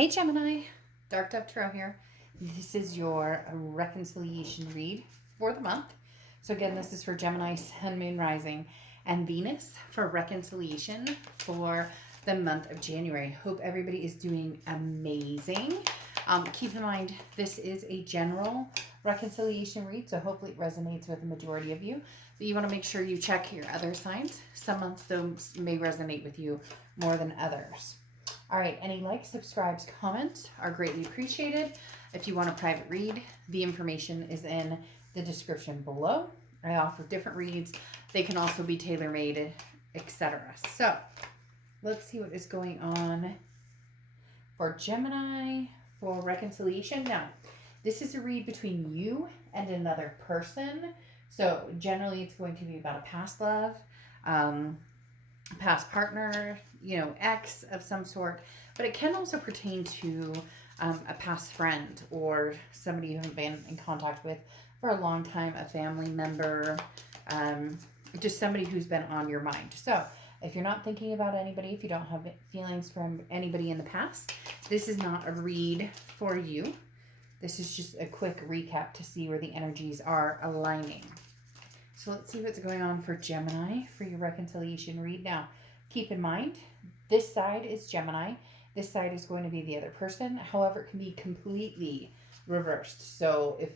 Hey Gemini, Dark Dove Tarot here. This is your reconciliation read for the month. So again, this is for Gemini, Sun, Moon, Rising, and Venus for reconciliation for the month of January. Hope everybody is doing amazing. Keep in mind, this is a general reconciliation read, so hopefully it resonates with the majority of you. But you want to make sure you check your other signs. Some months those may resonate with you more than others. All right, any likes, subscribes, comments are greatly appreciated. If you want a private read, the information is in the description below. I offer different reads. They can also be tailor-made, etc. So let's see what is going on for Gemini for reconciliation. Now, this is a read between you and another person. So generally it's going to be about a past love, past partner, ex of some sort, but it can also pertain to a past friend or somebody you haven't been in contact with for a long time, a family member, just somebody who's been on your mind. So if you're not thinking about anybody, if you don't have feelings from anybody in the past, this is not a read for you. This is just a quick recap to see where the energies are aligning. So let's see what's going on for Gemini for your reconciliation read. Now, keep in mind, this side is Gemini. This side is going to be the other person. However, it can be completely reversed. So if,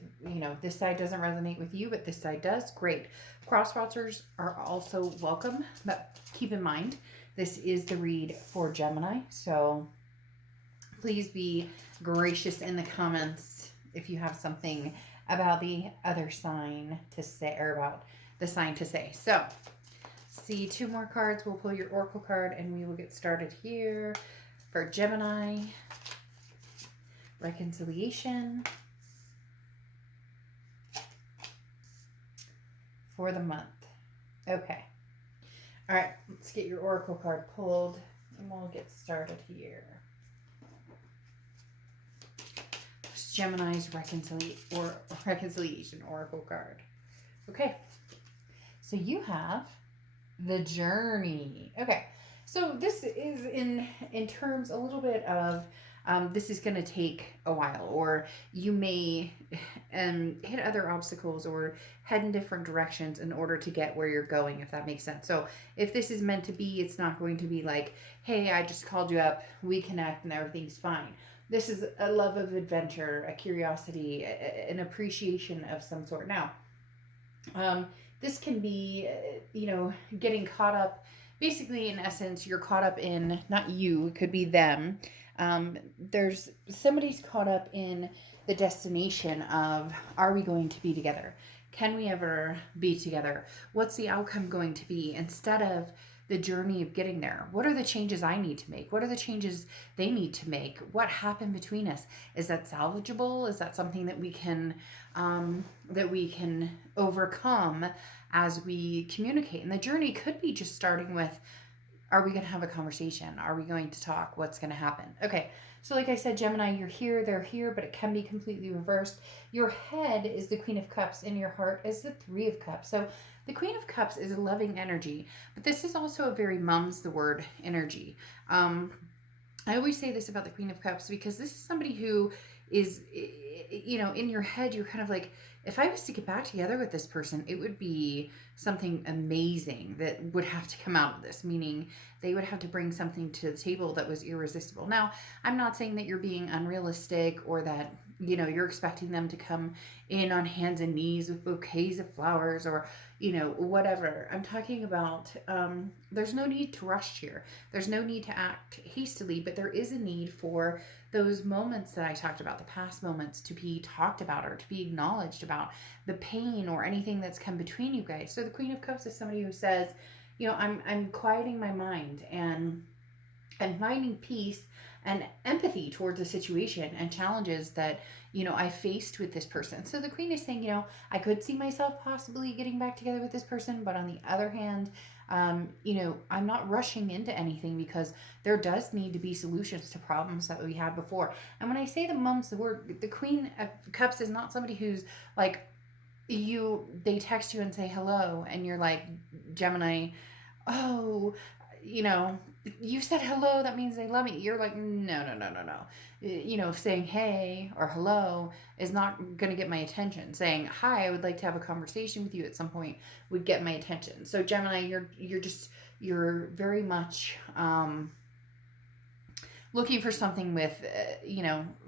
this side doesn't resonate with you, but this side does, great. Cross-watchers are also welcome, but keep in mind, this is the read for Gemini. So please be gracious in the comments if you have something about the other sign to say, or about the sign to say. So, see two more cards. We'll pull your oracle card and we will get started here for Gemini reconciliation for the month. Okay. All right, let's get your oracle card pulled and we'll get started here. Gemini's reconciliation oracle card. Okay, so you have the journey. Okay, so this is in terms a little bit of this is going to take a while, or you may hit other obstacles or head in different directions in order to get where you're going, if that makes sense. So if this is meant to be, it's not going to be like, hey, I just called you up, we connect and everything's fine. This is a love of adventure, a curiosity, an appreciation of some sort. Now, this can be, getting caught up. Basically, in essence, you're caught up in, not you, it could be them. There's somebody's caught up in the destination of, are we going to be together? Can we ever be together? What's the outcome going to be? Instead of the journey of getting there. What are the changes I need to make? What are the changes they need to make? What happened between us? Is that salvageable? Is that something that we can overcome as we communicate? And the journey could be just starting with, are we going to have a conversation? Are we going to talk? What's going to happen? Okay. So like I said, Gemini, you're here, they're here, but it can be completely reversed. Your head is the Queen of Cups and your heart is the Three of Cups. So the Queen of Cups is a loving energy, but this is also a very mum's the word energy. I always say this about the Queen of Cups because this is somebody who is, in your head, you're kind of like, if I was to get back together with this person, it would be something amazing that would have to come out of this, meaning they would have to bring something to the table that was irresistible. Now, I'm not saying that you're being unrealistic or that, you're expecting them to come in on hands and knees with bouquets of flowers or, whatever. I'm talking about, there's no need to rush here. There's no need to act hastily, but there is a need for those moments that I talked about, the past moments, to be talked about or to be acknowledged about, the pain or anything that's come between you guys. So the Queen of Cups is somebody who says, I'm quieting my mind and I'm finding peace and empathy towards a situation and challenges that, I faced with this person. So the Queen is saying, I could see myself possibly getting back together with this person, but on the other hand, I'm not rushing into anything because there does need to be solutions to problems that we had before. And when I say the mum's the word, the Queen of Cups is not somebody who's like, they text you and say hello and you're like, Gemini, oh, you said hello, that means they love me. You're like, no, no, no, no, no. Saying hey or hello is not going to get my attention. Saying hi, I would like to have a conversation with you at some point would get my attention. So Gemini, you're very much looking for something with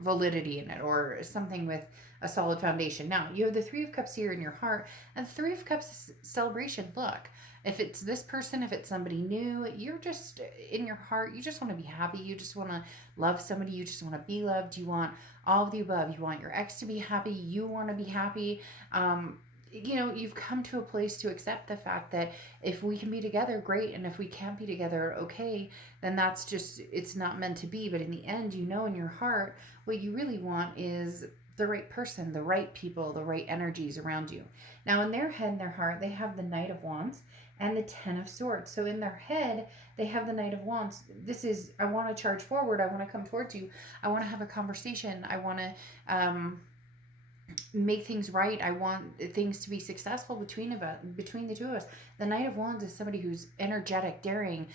validity in it, or something with a solid foundation. Now you have the Three of Cups here in your heart, and the Three of Cups is celebration. Look, if it's this person, if it's somebody new, you're just in your heart, you just want to be happy, you just want to love somebody, you just want to be loved, you want all of the above. You want your ex to be happy, you want to be happy. You've come to a place to accept the fact that if we can be together, great, and if we can't be together, okay, then that's just, it's not meant to be. But in the end, in your heart, what you really want is the right person, the right people, the right energies around you. Now, in their head and their heart, they have the Knight of Wands and the Ten of Swords. So in their head, they have the Knight of Wands. This is, I want to charge forward, I want to come towards you, I want to have a conversation, I want to make things right. I want things to be successful between the two of us. The Knight of Wands is somebody who's energetic, daring,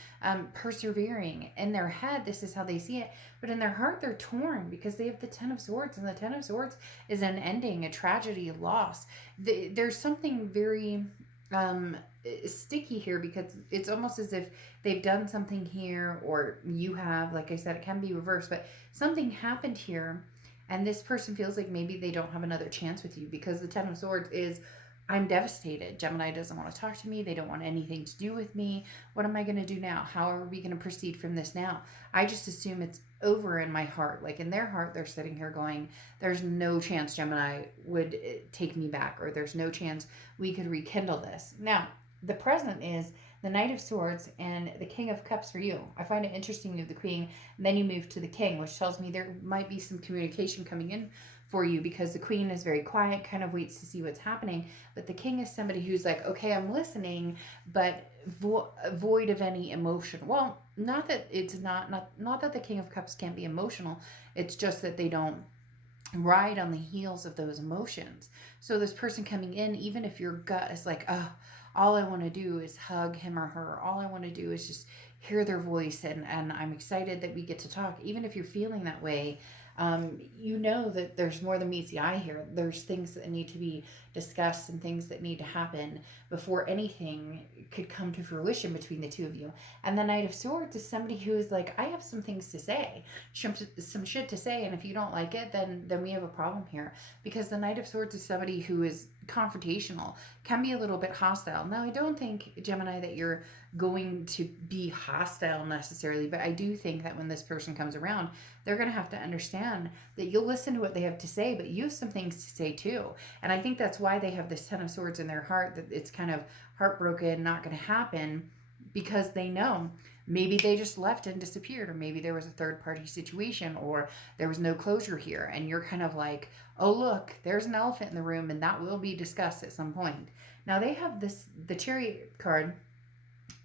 persevering. In their head, this is how they see it, but in their heart, they're torn because they have the Ten of Swords, and the Ten of Swords is an ending, a tragedy, a loss. There's something very sticky here, because it's almost as if they've done something here, or you have. Like I said, it can be reversed, but something happened here, and this person feels like maybe they don't have another chance with you, because the Ten of Swords is, I'm devastated. Gemini doesn't want to talk to me. They don't want anything to do with me. What am I going to do now? How are we going to proceed from this now? I just assume it's over in my heart. Like in their heart, they're sitting here going, there's no chance Gemini would take me back, or there's no chance we could rekindle this. Now, the present is the Knight of Swords and the King of Cups for you. I find it interesting you have the Queen, and then you move to the King, which tells me there might be some communication coming in for you, because the Queen is very quiet, kind of waits to see what's happening, but the King is somebody who's like, okay, I'm listening, but void of any emotion. Well, not that it's not that the King of Cups can't be emotional, it's just that they don't ride on the heels of those emotions. So this person coming in, even if your gut is like, oh, all I want to do is hug him or her, all I want to do is just hear their voice, and I'm excited that we get to talk. Even if you're feeling that way, you know that there's more than meets the eye here. There's things that need to be discussed and things that need to happen before anything could come to fruition between the two of you. And the Knight of Swords is somebody who is like, I have some things to say, some shit to say, and if you don't like it, then we have a problem here. Because the Knight of Swords is somebody who is confrontational, can be a little bit hostile. Now, I don't think, Gemini, that you're going to be hostile necessarily, but I do think that when this person comes around, they're going to have to understand that you'll listen to what they have to say, but you have some things to say too. And I think that's why they have this Ten of Swords in their heart, that it's kind of heartbroken, not going to happen, because they know maybe they just left and disappeared, or maybe there was a third party situation, or there was no closure here, and you're kind of like, oh look, there's an elephant in the room, and that will be discussed at some point. Now they have the Chariot card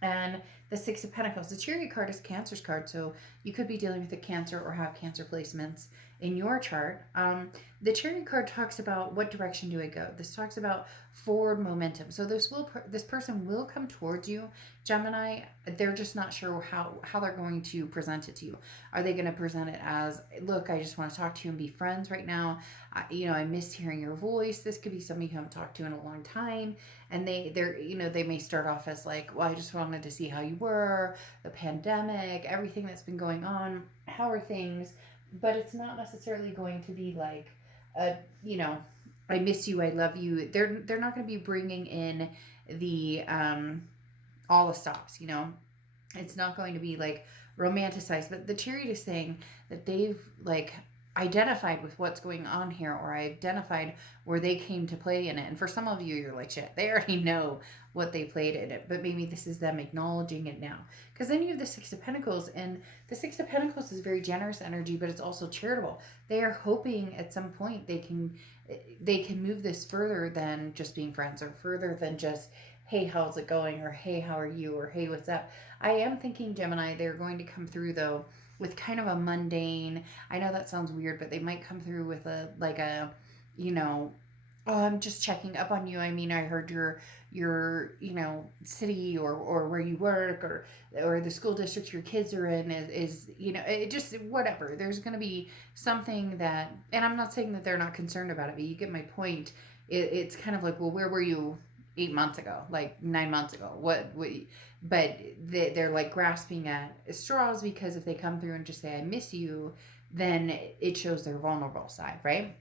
and the Six of Pentacles. The Chariot card is Cancer's card, so you could be dealing with a Cancer or have Cancer placements in your chart. The Chariot card talks about, what direction do I go? This talks about forward momentum. So this person will come towards you, Gemini. They're just not sure how they're going to present it to you. Are they going to present it as, look, I just want to talk to you and be friends right now. I miss hearing your voice. This could be somebody who I haven't talked to in a long time, and they may start off as like, well, I just wanted to see how you were, the pandemic, everything that's been going on, how are things? But it's not necessarily going to be like, I miss you, I love you. They're not going to be bringing in the all the stops. It's not going to be like romanticized. But the Chariot is saying that they've like identified with what's going on here, or identified where they came to play in it. And for some of you, you're like, shit, they already know what they played in it, but maybe this is them acknowledging it now. Because then you have the Six of Pentacles, and the Six of Pentacles is very generous energy, but it's also charitable. They are hoping at some point they can move this further than just being friends, or further than just, hey, how's it going, or hey, how are you, or hey, what's up. I am thinking, Gemini, they're going to come through though with kind of a mundane, I know that sounds weird, but they might come through with a Just checking up on you. I mean, I heard your city or where you work or the school district your kids are in is it just whatever. There's going to be something that, and I'm not saying that they're not concerned about it, but you get my point. It's kind of like, well, where were you 8 months ago, like 9 months ago? What but they're like grasping at straws, because if they come through and just say I miss you, then it shows their vulnerable side, right?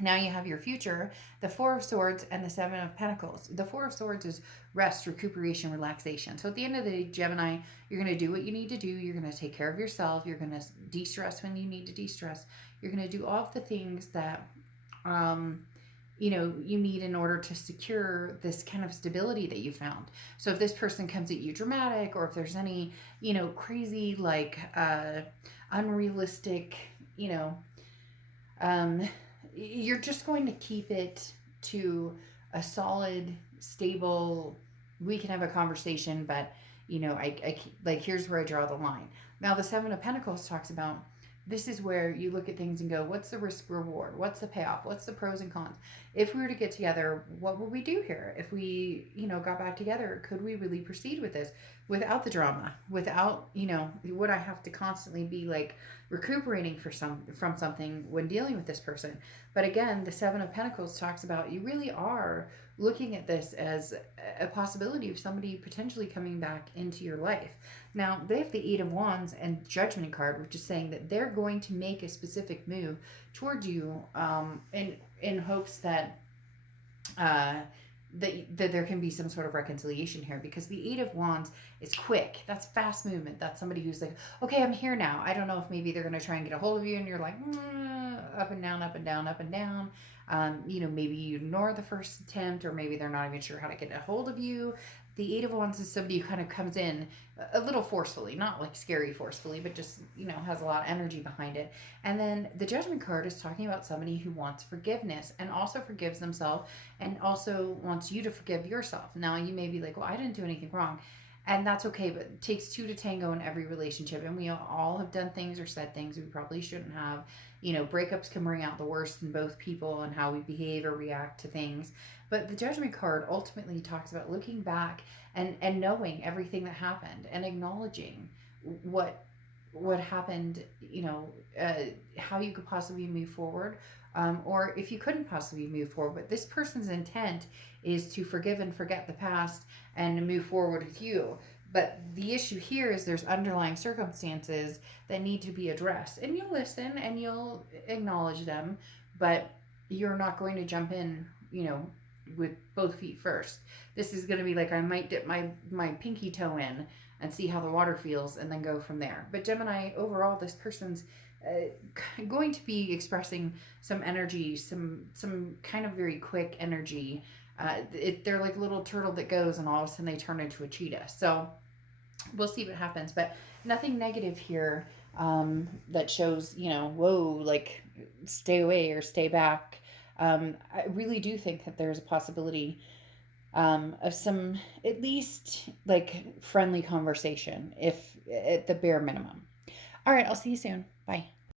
Now you have your future, the Four of Swords and the Seven of Pentacles. The Four of Swords is rest, recuperation, relaxation. So at the end of the day, Gemini, you're going to do what you need to do. You're going to take care of yourself. You're going to de-stress when you need to de-stress. You're going to do all of the things that you need in order to secure this kind of stability that you found. So if this person comes at you dramatic, or if there's any crazy, like unrealistic, um you're just going to keep it to a solid, stable, we can have a conversation, but I like, here's where I draw the line. Now the Seven of Pentacles talks about, this is where you look at things and go, what's the risk reward? What's the payoff? What's the pros and cons? If we were to get together, what would we do here? If we, got back together, could we really proceed with this without the drama? Without, would I have to constantly be like recuperating from something when dealing with this person? But again, the Seven of Pentacles talks about, you really are looking at this as a possibility of somebody potentially coming back into your life. Now, they have the Eight of Wands and Judgment card, which is saying that they're going to make a specific move towards you, in hopes that that there can be some sort of reconciliation here, because the Eight of Wands is quick. That's fast movement. That's somebody who's like, okay, I'm here now. I don't know if maybe they're going to try and get a hold of you and you're like, up and down, up and down, up and down. Maybe you ignore the first attempt, or maybe they're not even sure how to get a hold of you. The Eight of Wands is somebody who kind of comes in a little forcefully, not like scary forcefully, but just, has a lot of energy behind it. And then the Judgment card is talking about somebody who wants forgiveness and also forgives themselves and also wants you to forgive yourself. Now, you may be like, well, I didn't do anything wrong. And that's okay, but it takes two to tango in every relationship. And we all have done things or said things we probably shouldn't have. Breakups can bring out the worst in both people and how we behave or react to things. But the Judgment card ultimately talks about looking back and knowing everything that happened and acknowledging what happened, how you could possibly move forward, or if you couldn't possibly move forward. But this person's intent is to forgive and forget the past and move forward with you. But the issue here is there's underlying circumstances that need to be addressed. And you'll listen and you'll acknowledge them, but you're not going to jump in, with both feet first. This is going to be like, I might dip my pinky toe in and see how the water feels and then go from there. But Gemini, overall, this person's going to be expressing some energy, some kind of very quick energy. They're like a little turtle that goes and all of a sudden they turn into a cheetah. So we'll see what happens, but nothing negative here that shows, whoa, like stay away or stay back. I really do think that there's a possibility of some, at least like friendly conversation, if at the bare minimum. All right, I'll see you soon. Bye.